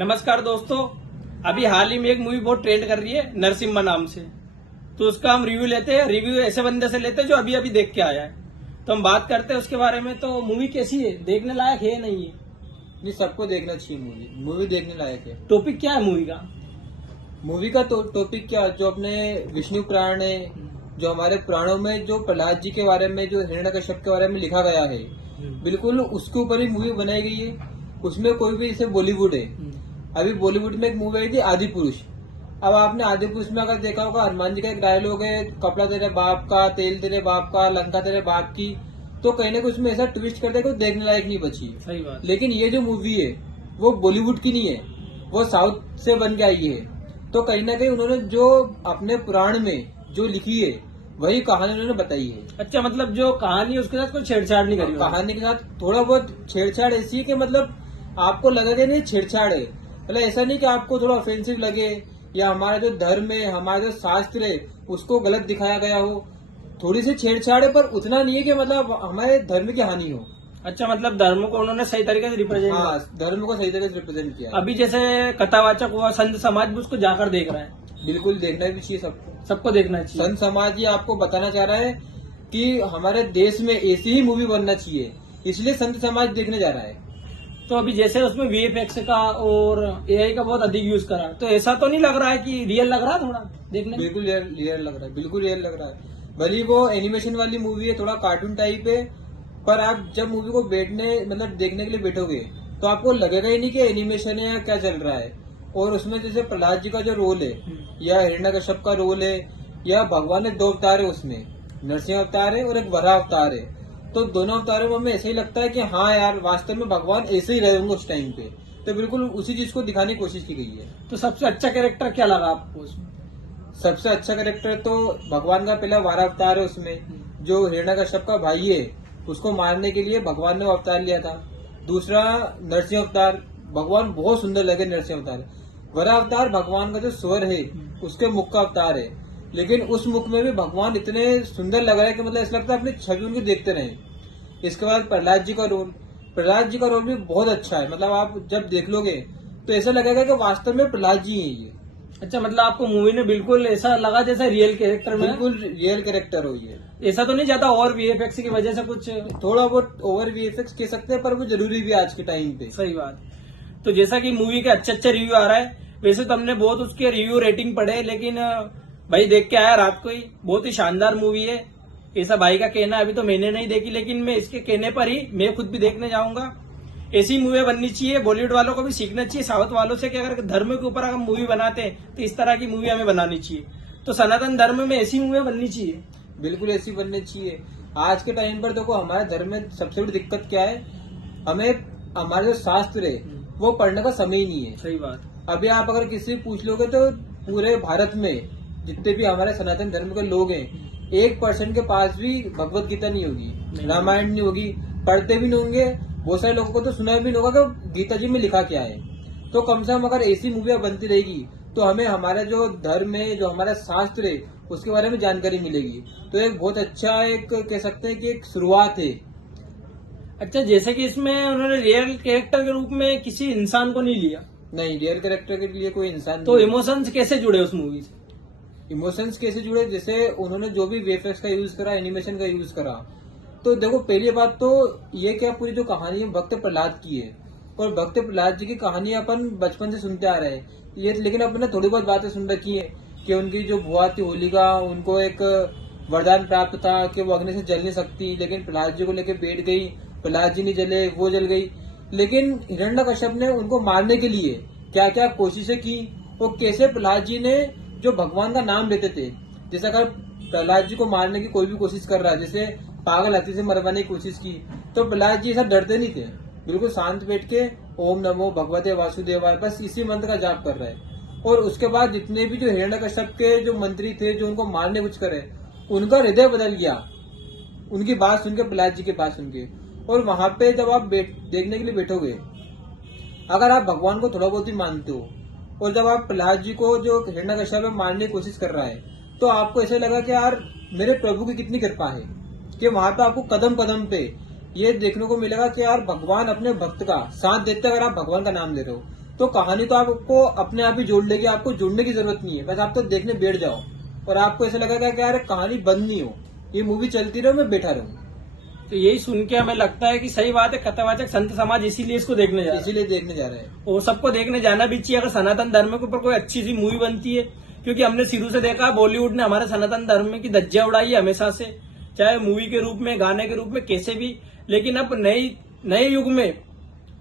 नमस्कार दोस्तों, अभी हाल ही में एक मूवी बहुत ट्रेंड कर रही है नरसिम्हा नाम से। तो उसका हम रिव्यू लेते हैं। रिव्यू ऐसे बंदे से लेते हैं जो अभी अभी देख के आया है, तो हम बात करते हैं उसके बारे में। तो मूवी कैसी है, देखने लायक है नहीं है? नहीं, सबको देखना चाहिए। मूवी देखने लायक है। टॉपिक क्या है मूवी का? मूवी का तो टॉपिक क्या, जो अपने विष्णु पुराण है, जो हमारे पुराणों में जो प्रहलाद जी के बारे में, जो हिरण्यकश्यप के बारे में लिखा गया है, बिल्कुल उसके ऊपर ही मूवी बनाई गई है। उसमें कोई भी, जैसे बॉलीवुड है, अभी बॉलीवुड में एक मूवी आई थी आदि पुरुष। अब आपने आदि पुरुष में अगर देखा होगा, हनुमान जी का एक डायलॉग है, कपड़ा तेरे बाप का, तेल तेरे बाप का, लंका तेरे बाप की। तो कहीं ना कहीं उसमें ऐसा ट्विस्ट कर दे कि देखने लायक नहीं बची। सही बात। लेकिन ये जो मूवी है वो बॉलीवुड की नहीं है, वो साउथ से बन के आई है। तो कहीं ना कहीं उन्होंने जो अपने पुराण में जो लिखी है वही कहानी उन्होंने बताई है। अच्छा, मतलब जो कहानी है उसके साथ कोई छेड़छाड़ नहीं करी? कहानी के साथ थोड़ा बहुत छेड़छाड़ ऐसी है कि मतलब आपको लगेगा नहीं छेड़छाड़ है, मतलब ऐसा नहीं कि आपको थोड़ा ऑफेंसिव लगे या हमारा जो धर्म है, हमारा जो शास्त्र है उसको गलत दिखाया गया हो। थोड़ी सी छेड़छाड़ है, पर उतना नहीं है कि मतलब हमारे धर्म की हानि हो। अच्छा, मतलब धर्म को उन्होंने सही तरीके से रिप्रेजेंट किया। धर्म को सही तरह से रिप्रेजेंट किया। अभी जैसे कथावाचक हुआ, संत समाज भी उसको जाकर देख रहा है। बिल्कुल देखना भी चाहिए सबको। सबको देखना चाहिए। संत समाज ही आपको बताना चाह रहा है कि हमारे देश में ऐसी ही मूवी बनना चाहिए, इसलिए संत समाज देखने जा रहा है। तो अभी जैसे उसमें वीएफएक्स का और एआई का बहुत अधिक यूज करा, तो ऐसा तो नहीं लग रहा है कि रियल लग रहा है थोड़ा देखने में? बिल्कुल रियल लग रहा है, बिल्कुल रियल लग रहा है। भले वो एनिमेशन वाली मूवी है, थोड़ा कार्टून टाइप है, पर आप जब मूवी को मतलब देखने के लिए बैठोगे तो आपको लगेगा ही नहीं कि एनिमेशन है या क्या चल रहा है। और उसमें जैसे प्रहलाद जी का जो रोल है या हिरण्यकश्यप का रोल है, या भगवान ने 2 अवतार है उसमें, नरसिंह अवतार है और एक वराह अवतार है। तो दोनों अवतारों में हमें ऐसा ही लगता है कि हाँ यार, वास्तव में भगवान ऐसे ही रहे होंगे उस टाइम पे। तो बिल्कुल उसी चीज को दिखाने की कोशिश की गई है। तो सबसे अच्छा कैरेक्टर क्या लगा आपको उसमें? सबसे अच्छा कैरेक्टर तो भगवान का पहला वारा अवतार है उसमें, जो हिरण्यकश्यप का भाई है उसको मारने के लिए भगवान ने वो अवतार लिया था। दूसरा नरसिंह अवतार, भगवान बहुत सुंदर लगे नरसिंह अवतार। वरा अवतार भगवान का जो स्वर है उसके मुख का अवतार है, लेकिन उस मुख में भी भगवान इतने सुंदर लग रहा है कि मतलब ऐसा लगता है अपनी छवि उनकी देखते रहे। इसके बाद प्रहलाद जी का रोल भी बहुत अच्छा है। मतलब आप जब देख लोगे तो ऐसा लगेगा कि वास्तव में प्रहलाद जी है ये। अच्छा, मतलब आपको मूवी ने बिल्कुल ऐसा लगा जैसे रियल कैरेक्टर में? बिल्कुल रियल कैरेक्टर हो ये। ऐसा तो नहीं जाता और वीएफएक्स की वजह से कुछ? थोड़ा बहुत ओवर वीएफएक्स कह सकते हैं, पर वो जरूरी भी है आज के टाइम पे। सही बात। तो जैसा कि मूवी के अच्छे रिव्यू आ रहा है, वैसे तो हमने बहुत उसके रिव्यू रेटिंग पढ़े, लेकिन भाई देख के आया रात को ही, बहुत ही शानदार मूवी है ऐसा भाई का कहना है। अभी तो मैंने नहीं देखी, लेकिन मैं इसके कहने पर ही मैं खुद भी देखने जाऊंगा। ऐसी मूवी बननी चाहिए। बॉलीवुड वालों को भी सीखना चाहिए साउथ वालों से कि अगर धर्म के ऊपर अगर मूवी बनाते हैं तो इस तरह की मूवी हमें बनानी चाहिए। तो सनातन धर्म में ऐसी मूवी बननी चाहिए। बिल्कुल ऐसी बननी चाहिए। आज के टाइम पर देखो, हमारे धर्म में सबसे बड़ी दिक्कत क्या है, हमें हमारे जो शास्त्र है वो पढ़ने का समय ही नहीं है। सही बात। अभी आप अगर किसी से पूछ लोगे तो पूरे भारत में जितने भी हमारे सनातन धर्म के लोग हैं, 1% के पास भी भगवत गीता नहीं होगी, रामायण नहीं होगी, पढ़ते भी नहीं होंगे। बहुत सारे लोगों को तो सुना भी नहीं होगा कि गीता जी में लिखा क्या है। तो कम से कम अगर ऐसी मूवियां बनती रहेगी तो हमें हमारा जो धर्म है, जो हमारा शास्त्र है, उसके बारे में जानकारी मिलेगी। तो एक बहुत अच्छा, एक कह सकते हैं कि एक शुरुआत है। अच्छा, जैसे कि इसमें उन्होंने रियल कैरेक्टर के रूप में किसी इंसान को नहीं लिया। नहीं, रियल कैरेक्टर के लिए कोई इंसान तो नहीं। इमोशंस कैसे जुड़े उस मूवी से? इमोशंस कैसे जुड़े, जैसे उन्होंने जो भी वीएफएक्स का यूज करा, एनिमेशन का यूज करा, तो देखो पहली बात तो ये क्या, पूरी जो कहानी है भक्त प्रहलाद की है, और भक्त प्रहलाद जी की कहानी अपन बचपन से सुनते आ रहे हैं ये। लेकिन अपन ने थोड़ी बहुत बातें सुन रखी है कि उनकी जो बुआ थी होलिका, उनको एक वरदान प्राप्त था कि वो अग्नि से जल नहीं सकती, लेकिन प्रहलाद जी को लेकर बैठ गई, प्रहलाद जी नहीं जले, वो जल गई। लेकिन हिरण्यकश्यप ने उनको मारने के लिए क्या क्या कोशिशें की, और कैसे प्रहलाद जी ने जो भगवान का नाम लेते थे, जैसे अगर प्रहलाद जी को मारने की कोई भी कोशिश कर रहा है, जैसे पागल हाथी से मरवाने की कोशिश की, तो प्रहलाद जी ऐसा डरते नहीं थे, बिल्कुल शांत बैठ के ओम नमो भगवते वासुदेवाय, बस इसी मंत्र का जाप कर रहे हैं। और उसके बाद जितने भी जो हिरण्यकश्यप के जो मंत्री थे, जो उनको मारने कुछ करे, उनका हृदय बदल गया उनकी बात सुनकर, प्रहलाद जी की बात सुन के। और वहां पे जब आप देखने के लिए बैठोगे, अगर आप भगवान को थोड़ा बहुत ही मानते हो, और जब आप प्रहलाद जी को जो हिरण्यकश्यप मारने की कोशिश कर रहा है, तो आपको ऐसा लगा कि यार मेरे प्रभु की कितनी कृपा है कि वहां पे आपको कदम कदम पे ये देखने को मिलेगा कि यार भगवान अपने भक्त का साथ देते, अगर आप भगवान का नाम ले रहे हो तो कहानी तो आपको अपने आप ही जोड़ लेगी, आपको जुड़ने की जरूरत नहीं है, बस आप तो देखने बैठ जाओ और आपको ऐसा लगेगा कि यार कहानी बंद नहीं हो, ये मूवी चलती रहो, मैं बैठा रहूं। तो यही सुन के हमें लगता है कि सही बात है, कथावाचक संत समाज इसीलिए इसको देखने जा रहा है। इसीलिए देखने जा रहे हैं। वो सबको देखने जाना भी चाहिए अगर सनातन धर्म के ऊपर कोई अच्छी सी मूवी बनती है, क्योंकि हमने शुरू से देखा बॉलीवुड ने हमारे सनातन धर्म की धज्जियां उड़ाई है हमेशा से, चाहे मूवी के रूप में, गाने के रूप में, कैसे भी। लेकिन अब नए युग में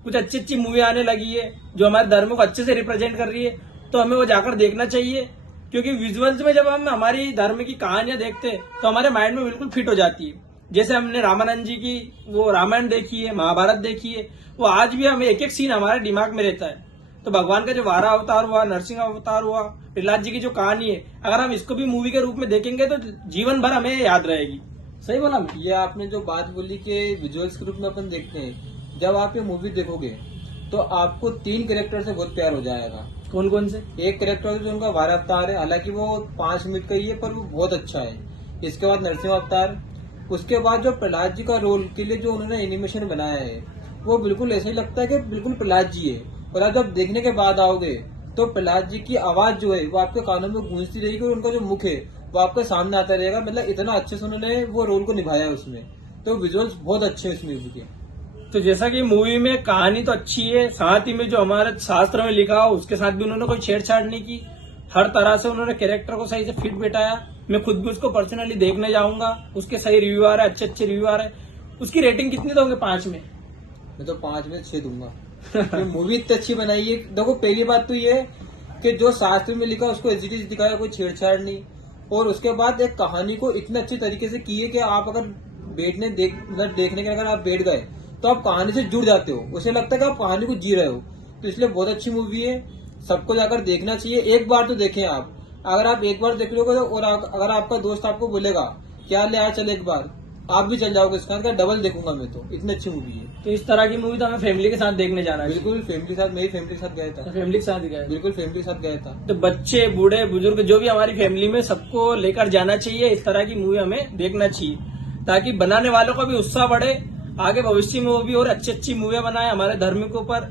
कुछ अच्छी अच्छी मूवी आने लगी है जो हमारे धर्म को अच्छे से रिप्रेजेंट कर रही है, तो हमें वो जाकर देखना चाहिए। क्योंकि विजुअल्स में जब हम हमारी धर्म की कहानियां देखते हैं तो हमारे माइंड में बिल्कुल फिट हो जाती है। जैसे हमने रामानंद जी की वो रामायण देखी है, महाभारत देखी है, वो आज भी हमें एक एक सीन हमारे दिमाग में रहता है। तो भगवान का जो वारा अवतार हुआ, नरसिंह अवतार हुआ, प्रहलाद जी की जो कहानी है, अगर हम इसको भी मूवी के रूप में देखेंगे तो जीवन भर हमें याद रहेगी। सही बोला मैं? ये आपने जो बात बोली कि विजुअल्स के रूप में अपन देखते हैं, जब आप ये मूवी देखोगे तो आपको 3 कैरेक्टर से बहुत प्यार हो जाएगा। कौन कौन से? एक कैरेक्टर जो उनका वारा अवतार है, हालांकि वो 5 मिनट का ही है पर वो बहुत अच्छा है। इसके बाद नरसिंह अवतार, उसके बाद जो प्रहलाद जी का रोल के लिए जो उन्होंने एनिमेशन बनाया है वो बिल्कुल ऐसा ही लगता है कि बिल्कुल प्रहलाद जी है। और आप जब देखने के बाद आओगे तो प्रहलाद जी की आवाज जो है वो आपके कानों में गूंजती रहेगी और उनका जो मुख है वो आपके सामने आता रहेगा। मतलब इतना अच्छे से उन्होंने वो रोल को निभाया है उसमें, तो विजुअल्स बहुत अच्छे हैं इस मूवी के। तो जैसा कि मूवी में कहानी तो अच्छी है, साथ ही में जो हमारे शास्त्र में लिखा हो उसके साथ भी उन्होंने कोई छेड़छाड़ नहीं की। हर तरह से उन्होंने कैरेक्टर को सही से फिट बैठाया। मैं खुद भी उसको पर्सनली देखने जाऊंगा। उसके सही रिव्यू आ रहे हैं, अच्छे अच्छे रिव्यू आ रहे हैं। उसकी रेटिंग कितनी दोगे 5 में? मैं तो 5 में 6 दूंगा। मूवी इतनी अच्छी बनाई है। देखो पहली बात तो ये है कि जो शास्त्र में लिखा उसको एज इट इज दिखाया, कोई छेड़छाड़ नहीं। और उसके बाद एक कहानी को इतने अच्छी तरीके से की है कि आप अगर देखने के अगर आप बैठ गए तो आप कहानी से जुड़ जाते हो, उसे लगता है कि आप कहानी को जी रहे हो। तो इसलिए बहुत अच्छी मूवी है, सबको जाकर देखना चाहिए। एक बार तो देखें आप, अगर आप एक बार देख लोगे और अगर आपका दोस्त आपको बोलेगा क्या ले आ चल एक बार, आप भी चल जाओगे। इसका डबल देखूंगा मैं, तो इतनी अच्छी मूवी है। तो इस तरह की मूवी तो हमें फैमिली के साथ देखने जाना है। बिल्कुल फैमिली के साथ, मेरी फैमिली के साथ गया था। फैमिली के साथ ही गए? बिल्कुल फैमिली के साथ गया था। तो बच्चे, बूढ़े, बुजुर्ग जो भी हमारी फैमिली में, सबको लेकर जाना चाहिए। इस तरह की मूवी हमें देखना चाहिए ताकि बनाने वालों का भी उत्साह बढ़े, आगे भविष्य में वो भी और अच्छी अच्छी मूवियां बनाए हमारे धर्म के ऊपर।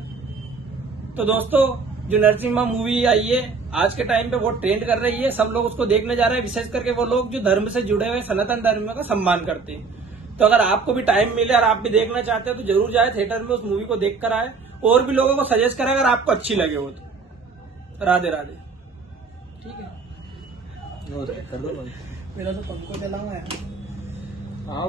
तो दोस्तों, जो नरसिम्हा मूवी आई है आज के टाइम पे बहुत ट्रेंड कर रही है, सब लोग उसको देखने जा रहे हैं, विशेष करके वो लोग जो धर्म से जुड़े हुए सनातन धर्म का सम्मान करते हैं। तो अगर आपको भी टाइम मिले और आप भी देखना चाहते हैं तो जरूर जाए थिएटर में, उस मूवी को देख कर आए और भी लोगों को सजेस्ट करें अगर आपको अच्छी लगे हो तो। राधे राधे। ठीक है, कर दो मेरा तो पंखो चला हुआ है। हाँ।